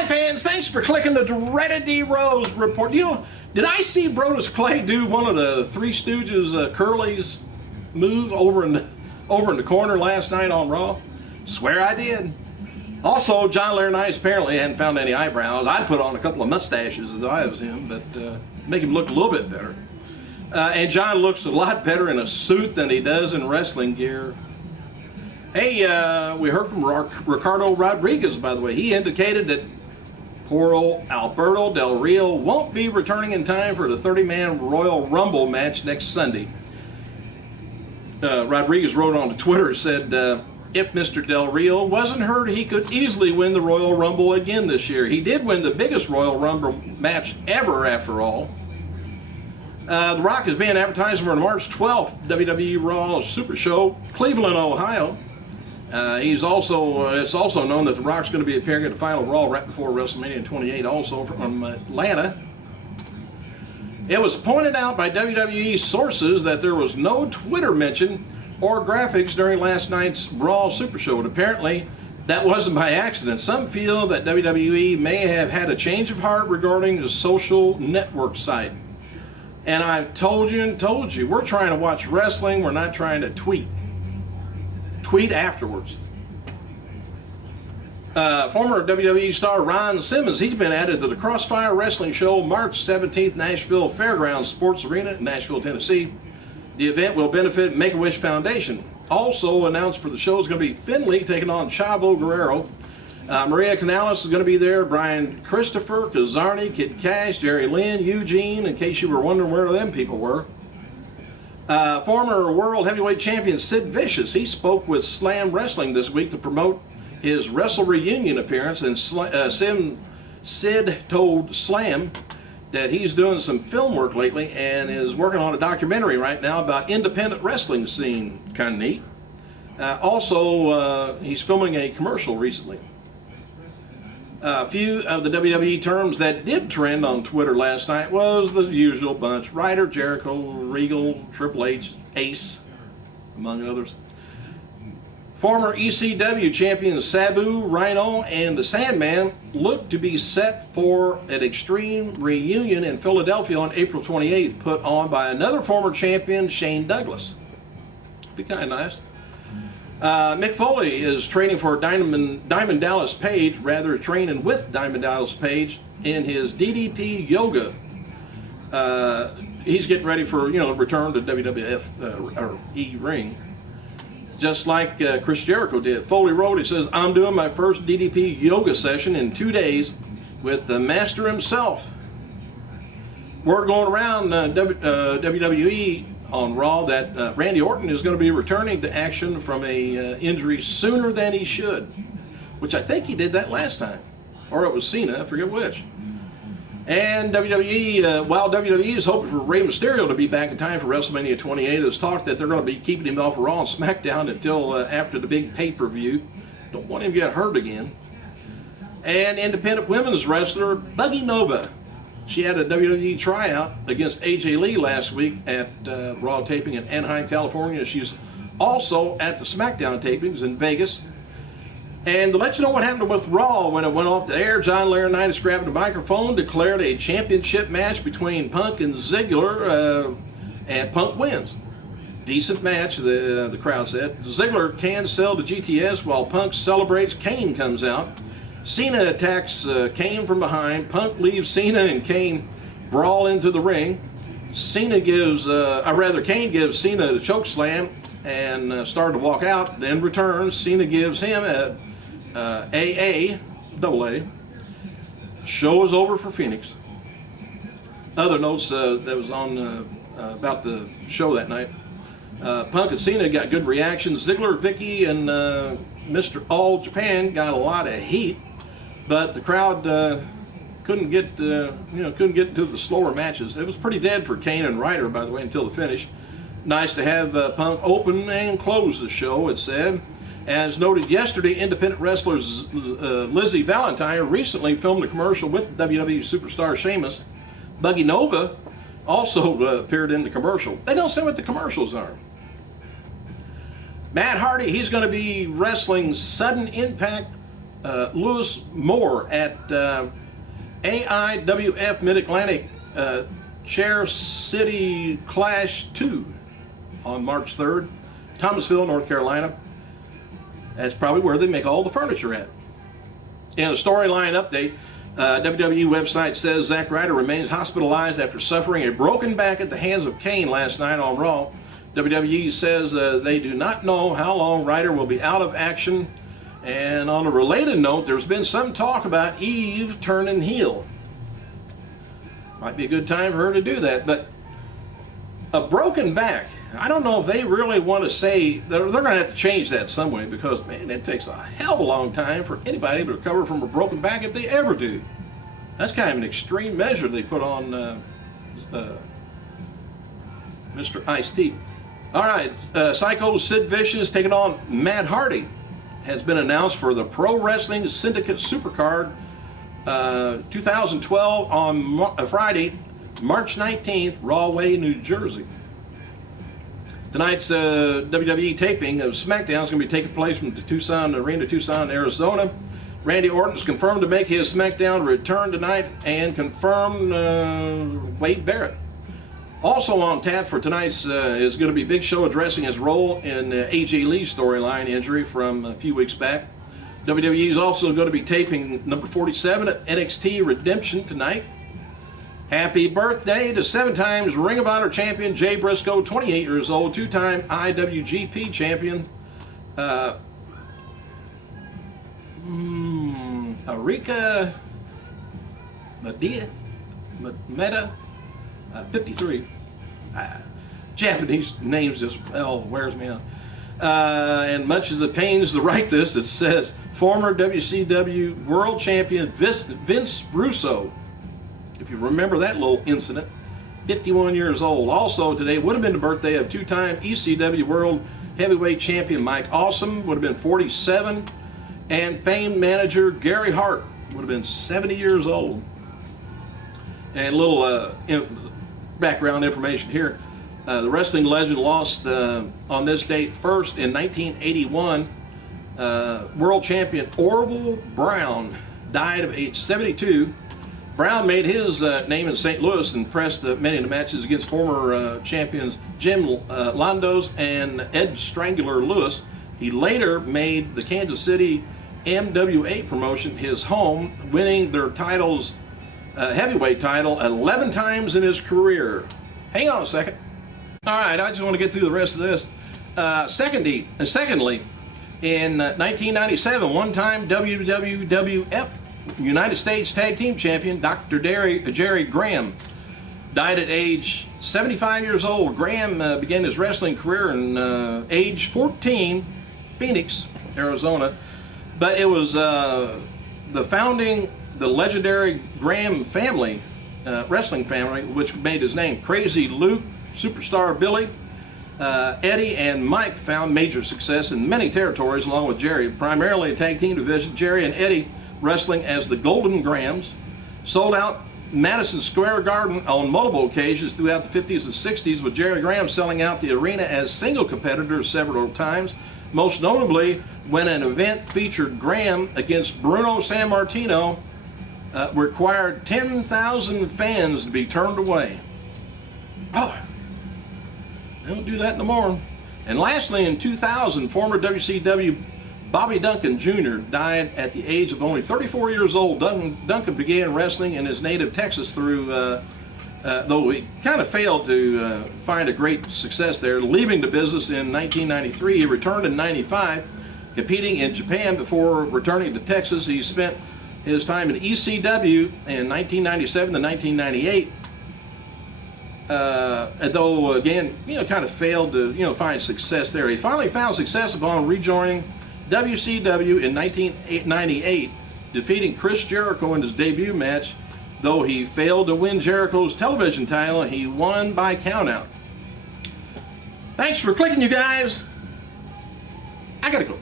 Hi fans, thanks for clicking the dreaded D Rose report. You know, did I see Brodus Clay do one of the Three Stooges Curly's move over in the corner last night on Raw? Swear I did. Also, John Laurinaitis apparently hadn't found any eyebrows. I'd put on a couple of mustaches as I was him, but make him look a little bit better. And John looks a lot better in a suit than he does in wrestling gear. Hey, we heard from Ricardo Rodriguez, by the way. He indicated that poor old Alberto Del Rio won't be returning in time for the 30-man Royal Rumble match next Sunday. Rodriguez wrote on Twitter, said, if Mr. Del Rio wasn't hurt, he could easily win the Royal Rumble again this year. He did win the biggest Royal Rumble match ever, after all. The Rock is being advertised for the March 12th WWE Raw Super Show, Cleveland, Ohio. It's also known that The Rock's going to be appearing at the final Raw right before WrestleMania 28, also from Atlanta. It was pointed out by WWE sources that there was no Twitter mention or graphics during last night's Raw Super Show. And apparently, that wasn't by accident. Some feel that WWE may have had a change of heart regarding the social network site. And I've told you, we're trying to watch wrestling, we're not trying to tweet. Tweet afterwards. Former WWE star Ron Simmons, he's been added to the Crossfire Wrestling Show March 17th, Nashville Fairgrounds Sports Arena in Nashville, Tennessee. The event will benefit Make-A-Wish Foundation. Also announced for the show is going to be Finlay taking on Chavo Guerrero. Maria Canales is going to be there. Brian Christopher, Kazarni, Kid Cash, Jerry Lynn, Eugene, in case you were wondering where them people were. Former World Heavyweight Champion Sid Vicious, he spoke with Slam Wrestling this week to promote his Wrestle Reunion appearance, and Sid told Slam that he's doing some film work lately and is working on a documentary right now about independent wrestling scene. Kind of neat. Also, he's filming a commercial recently. A few of the WWE terms that did trend on Twitter last night was the usual bunch. Ryder, Jericho, Regal, Triple H, Ace, among others. Former ECW champions Sabu, Rhino, and the Sandman look to be set for an Extreme reunion in Philadelphia on April 28th, put on by another former champion, Shane Douglas. Be kind of nice. Mick Foley is training for Diamond Dallas Page, rather training with Diamond Dallas Page in his DDP yoga. He's getting ready for, return to WWF or E-Ring. Just like Chris Jericho did. Foley wrote, he says, I'm doing my first DDP yoga session in 2 days with the master himself. Word going around WWE on Raw that Randy Orton is going to be returning to action from a injury sooner than he should, which I think he did that last time, or it was Cena, I forget which. And WWE, while WWE is hoping for Rey Mysterio to be back in time for WrestleMania 28, there's talk that they're going to be keeping him off of Raw and SmackDown until after the big pay-per-view. Don't want him to get hurt again. And independent women's wrestler Buggy Nova. She had a WWE tryout against AJ Lee last week at Raw taping in Anaheim, California. She's also at the SmackDown tapings in Vegas. And to let you know what happened with Raw when it went off the air, John Laurinaitis grabbed the microphone, declared a championship match between Punk and Ziggler, and Punk wins. Decent match, the crowd said. Ziggler can sell the GTS while Punk celebrates. Kane comes out. Cena attacks Kane from behind. Punk leaves Cena and Kane brawl into the ring. Kane gives Cena the choke slam and started to walk out, then returns. Cena gives him a double A. Show is over for Phoenix. Other notes that was on about the show that night. Punk and Cena got good reactions. Ziggler, Vicky, and Mr. All Japan got a lot of heat, but the crowd couldn't get to the slower matches. It was pretty dead for Kane and Ryder, by the way, until the finish. Nice to have Punk open and close the show, it said. As noted yesterday, independent wrestler Lizzie Valentine recently filmed a commercial with WWE superstar Sheamus. Buggy Nova also appeared in the commercial. They don't say what the commercials are. Matt Hardy, he's going to be wrestling Sudden Impact Lewis Moore at AIWF Mid-Atlantic Chair City Clash 2 on March 3rd, Thomasville, North Carolina. That's probably where they make all the furniture at. In a storyline update, WWE website says Zack Ryder remains hospitalized after suffering a broken back at the hands of Kane last night on Raw. WWE says they do not know how long Ryder will be out of action. And on a related note, there's been some talk about Eve turning heel. Might be a good time for her to do that, but a broken back, I don't know if they really want to say, they're going to have to change that some way, because, man, it takes a hell of a long time for anybody to recover from a broken back, if they ever do. That's kind of an extreme measure they put on Mr. Ice-T. All right, Psycho Sid Vicious taking on Matt Hardy has been announced for the Pro Wrestling Syndicate Supercard 2012 on Friday, March 19th, Rahway, New Jersey. Tonight's WWE taping of SmackDown is going to be taking place from the Tucson Arena, Tucson, Arizona. Randy Orton is confirmed to make his SmackDown return tonight, and confirmed Wade Barrett. Also on tap for tonight's is going to be Big Show addressing his role in AJ Lee's storyline injury from a few weeks back. WWE is also going to be taping number 47 at NXT Redemption tonight. Happy birthday to 7 times Ring of Honor champion Jay Briscoe, 28 years old, 2-time IWGP champion. Arika Meta, 53. Japanese names just, wears me out. And much as it pains to write this, it says former WCW World Champion Vince Russo. If you remember that little incident, 51 years old. Also today would have been the birthday of 2-time ECW World Heavyweight Champion Mike Awesome, would have been 47. And famed manager Gary Hart would have been 70 years old. And a little background information here. The wrestling legend lost on this date first in 1981. World champion Orville Brown died of age 72. Brown made his name in St. Louis and impressed many of the matches against former champions Jim Londos and Ed Strangler Lewis. He later made the Kansas City MWA promotion his home, winning their titles, heavyweight title 11 times in his career. Hang on a second. All right, I just want to get through the rest of this. Secondly, in 1997, one-time WWF United States Tag Team Champion Dr. Jerry Graham died at age 75 years old. Graham began his wrestling career in age 14, Phoenix, Arizona. But it was the legendary Graham family, wrestling family, which made his name. Crazy Luke, Superstar Billy, Eddie, and Mike found major success in many territories along with Jerry, primarily a tag team division. Jerry and Eddie wrestling as the Golden Grahams, sold out Madison Square Garden on multiple occasions throughout the 50s and 60s, with Jerry Graham selling out the arena as single competitors several times, most notably when an event featured Graham against Bruno Sammartino required 10,000 fans to be turned away. Oh, they don't do that no more. And lastly, in 2000, former WCW Bobby Duncan Jr. died at the age of only 34 years old. Duncan began wrestling in his native Texas through, though he kind of failed to find a great success there. Leaving the business in 1993, he returned in 95, competing in Japan before returning to Texas. He spent his time in ECW in 1997 to 1998. Though again, kind of failed to, find success there. He finally found success upon rejoining WCW in 1998, defeating Chris Jericho in his debut match. Though he failed to win Jericho's television title, he won by countout. Thanks for clicking, you guys. I gotta go.